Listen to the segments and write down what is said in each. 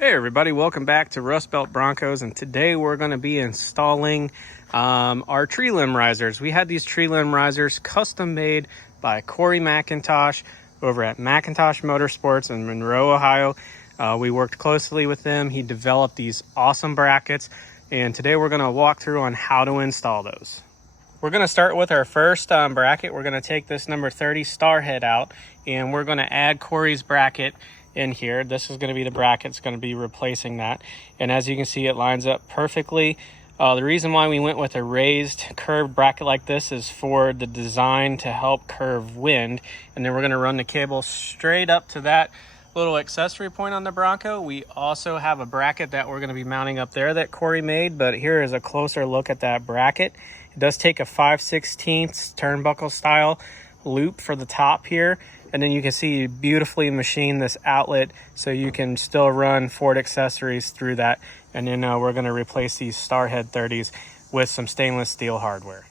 Hey everybody, welcome back to Rust Belt Broncos, and today we're going to be installing our tree limb risers. We had these tree limb risers custom made by Corey McIntosh over at McIntosh Motorsports in Monroe, Ohio. We worked closely with them. He developed these awesome brackets, and today we're going to walk through on how to install those. We're going to start with our first bracket. We're going to take this number 30 star head out, and we're going to add Corey's bracket in here. This is going to be the bracket. It's going to be replacing that, and as you can see, it lines up perfectly. The reason why we went with a raised curved bracket like this is for the design to help curve wind, and then we're going to run the cable straight up to that little accessory point on the Bronco. We also have a bracket that we're going to be mounting up there that Corey made, but here is a closer look at that bracket. It does take a 5/16 turnbuckle style loop for the top here, and then you can see beautifully machined this outlet so you can still run Ford accessories through that. And then we're going to replace these Starhead 30s with some stainless steel hardware.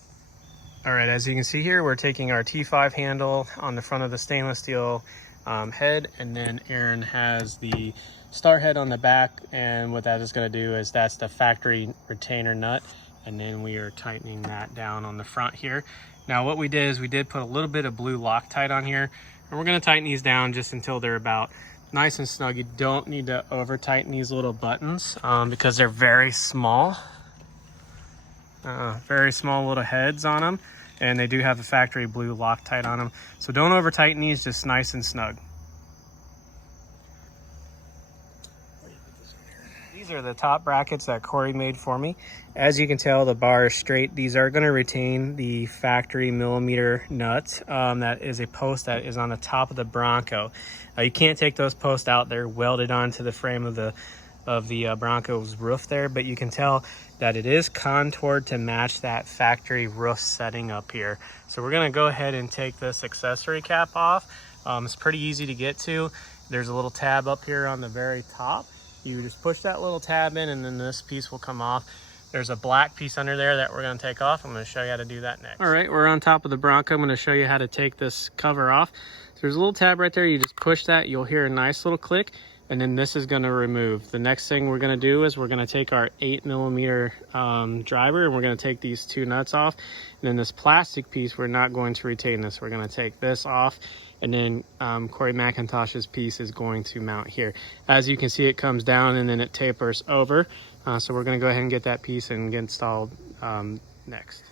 All right, as you can see here, we're taking our T5 handle on the front of the stainless steel head, and then Aaron has the Starhead on the back, and what that is going to do is that's the factory retainer nut, and then we are tightening that down on the front here. Now what we did is we did put a little bit of blue Loctite on here, and we're going to tighten these down just until they're about nice and snug. You don't need to over tighten these little buttons because they're very small little heads on them, and they do have a factory blue Loctite on them, so don't over tighten these, just nice and snug. These are the top brackets that Corey made for me. As you can tell, the bar is straight. These are going to retain the factory millimeter nuts. That is a post that is on the top of the Bronco. You can't take those posts out. They're welded onto the frame of the Bronco's roof there, but you can tell that it is contoured to match that factory roof setting up here. So we're going to go ahead and take this accessory cap off. It's pretty easy to get to. There's a little tab up here on the very top. You just push that little tab in, and then this piece will come off. There's a black piece under there that we're going to take off. I'm going to show you how to do that next. All right, we're on top of the Bronco. I'm going to show you how to take this cover off. So there's a little tab right there. You just push that. You'll hear a nice little click, and then this is going to remove. The next thing we're going to do is we're going to take our 8mm driver, and we're going to take these two nuts off. And then this plastic piece, we're not going to retain this. We're going to take this off, and then Corey McIntosh's piece is going to mount here. As you can see, it comes down and then it tapers over. So we're going to go ahead and get that piece and get installed next.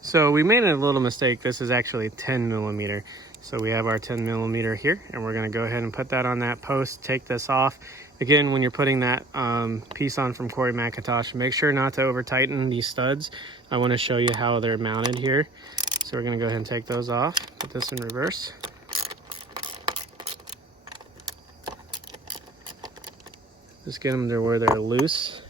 So we made a little mistake. This is actually 10mm. So we have our 10mm here, and we're going to go ahead and put that on that post, take this off. Again, when you're putting that piece on from Corey McIntosh, make sure not to over tighten these studs. I want to show you how they're mounted here. So we're going to go ahead and take those off, put this in reverse. Just get them to where they're loose.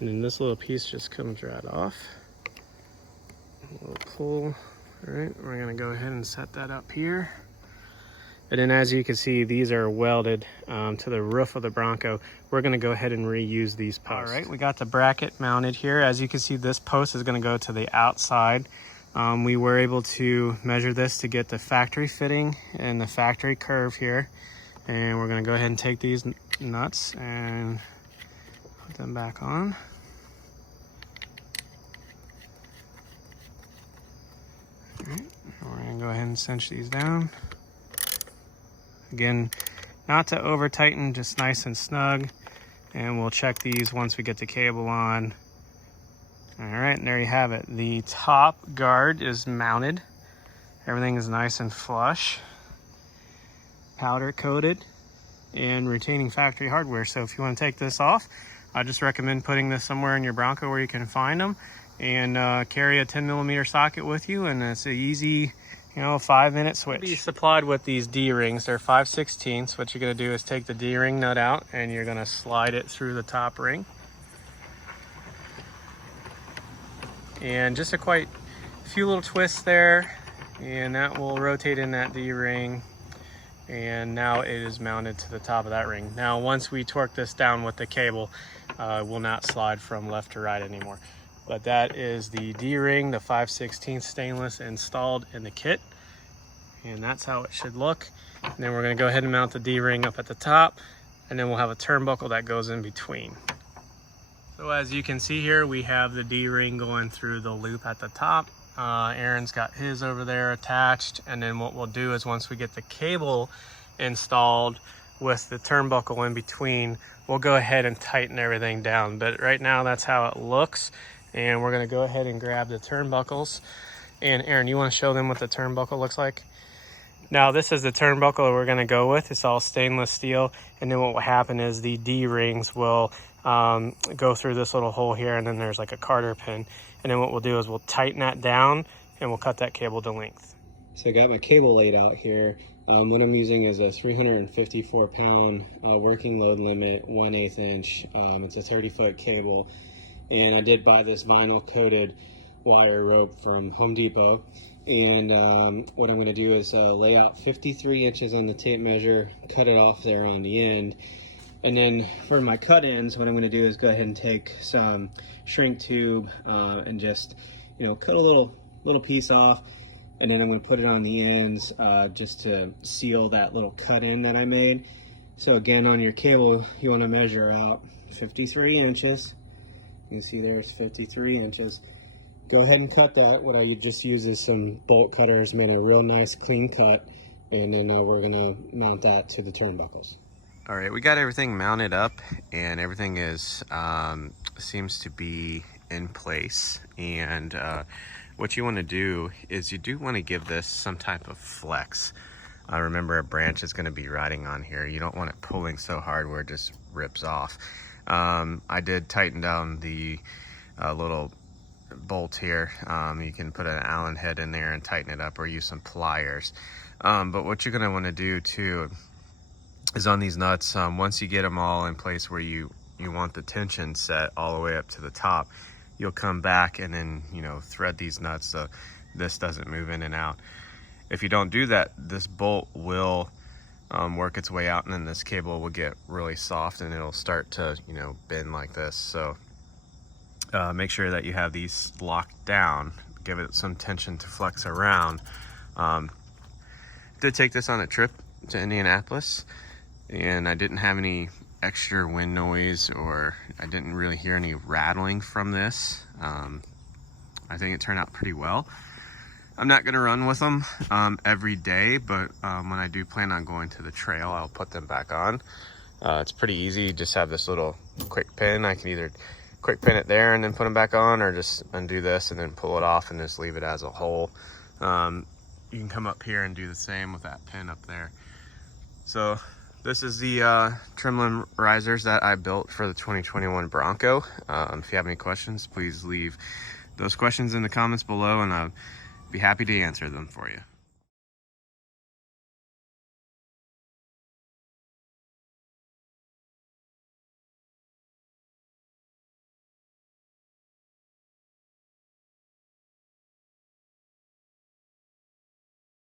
And then this little piece just comes right off. A little pull. All right, we're gonna go ahead and set that up here. And then as you can see, these are welded to the roof of the Bronco. We're gonna go ahead and reuse these posts. All right, we got the bracket mounted here. As you can see, this post is gonna go to the outside. We were able to measure this to get the factory fitting and the factory curve here. And we're gonna go ahead and take these nuts and put them back on. All right, we're gonna go ahead and cinch these down. Again, not to over tighten, just nice and snug. And we'll check these once we get the cable on. All right, and there you have it. The top guard is mounted. Everything is nice and flush, powder coated, and retaining factory hardware. So if you want to take this off, I just recommend putting this somewhere in your Bronco where you can find them, and carry a 10mm socket with you, and it's an easy, 5-minute switch. Be supplied with these D-rings. They're 5/16. What you're going to do is take the D-ring nut out, and you're going to slide it through the top ring. And just a quite few little twists there, and that will rotate in that D-ring. and now it is mounted to the top of that ring. Now once we torque this down with the cable, it will not slide from left to right anymore. But that is the D-ring, the 5/16 stainless installed in the kit, and that's how it should look. And then we're going to go ahead and mount the D-ring up at the top, and then we'll have a turnbuckle that goes in between. So as you can see here, we have the D-ring going through the loop at the top. Aaron's got his over there attached, and then what we'll do is once we get the cable installed with the turnbuckle in between, we'll go ahead and tighten everything down. But right now that's how it looks, and we're going to go ahead and grab the turnbuckles. And Aaron, you want to show them what the turnbuckle looks like? Now this is the turnbuckle we're going to go with. It's all stainless steel, and then what will happen is the D-rings will go through this little hole here, and then there's like a Carter pin, and then what we'll do is we'll tighten that down and we'll cut that cable to length. So I got my cable laid out here. What I'm using is a 354 pound working load limit 1/8 inch. It's a 30-foot cable, and I did buy this vinyl coated wire rope from Home Depot. And what I'm going to do is lay out 53 inches on the tape measure, cut it off there on the end. And then for my cut ends, what I'm going to do is go ahead and take some shrink tube and just, cut a little piece off. And then I'm going to put it on the ends just to seal that little cut in that I made. So again, on your cable, you want to measure out 53 inches. You can see there's 53 inches. Go ahead and cut that. What I just use is some bolt cutters, made a real nice clean cut, and then we're gonna mount that to the turnbuckles. All right, we got everything mounted up, and everything is seems to be in place. And what you want to do is you do want to give this some type of flex. Remember, a branch is going to be riding on here. You don't want it pulling so hard where it just rips off. I did tighten down the little bolt here. You can put an Allen head in there and tighten it up, or use some pliers. But what you're going to want to do too is on these nuts, once you get them all in place where you want the tension set all the way up to the top, you'll come back and then thread these nuts so this doesn't move in and out. If you don't do that, this bolt will work its way out, and then this cable will get really soft and it'll start to bend like this. So make sure that you have these locked down, give it some tension to flex around. Did take this on a trip to Indianapolis, and I didn't have any extra wind noise, or I didn't really hear any rattling from this. I think it turned out pretty well. I'm not gonna run with them every day, but when I do plan on going to the trail, I'll put them back on. It's pretty easy. You just have this little quick pin. I can either quick pin it there and then put them back on, or just undo this and then pull it off and just leave it as a hole. You can come up here and do the same with that pin up there. So this is the trim limb risers that I built for the 2021 Bronco. If you have any questions, please leave those questions in the comments below, and I'll be happy to answer them for you.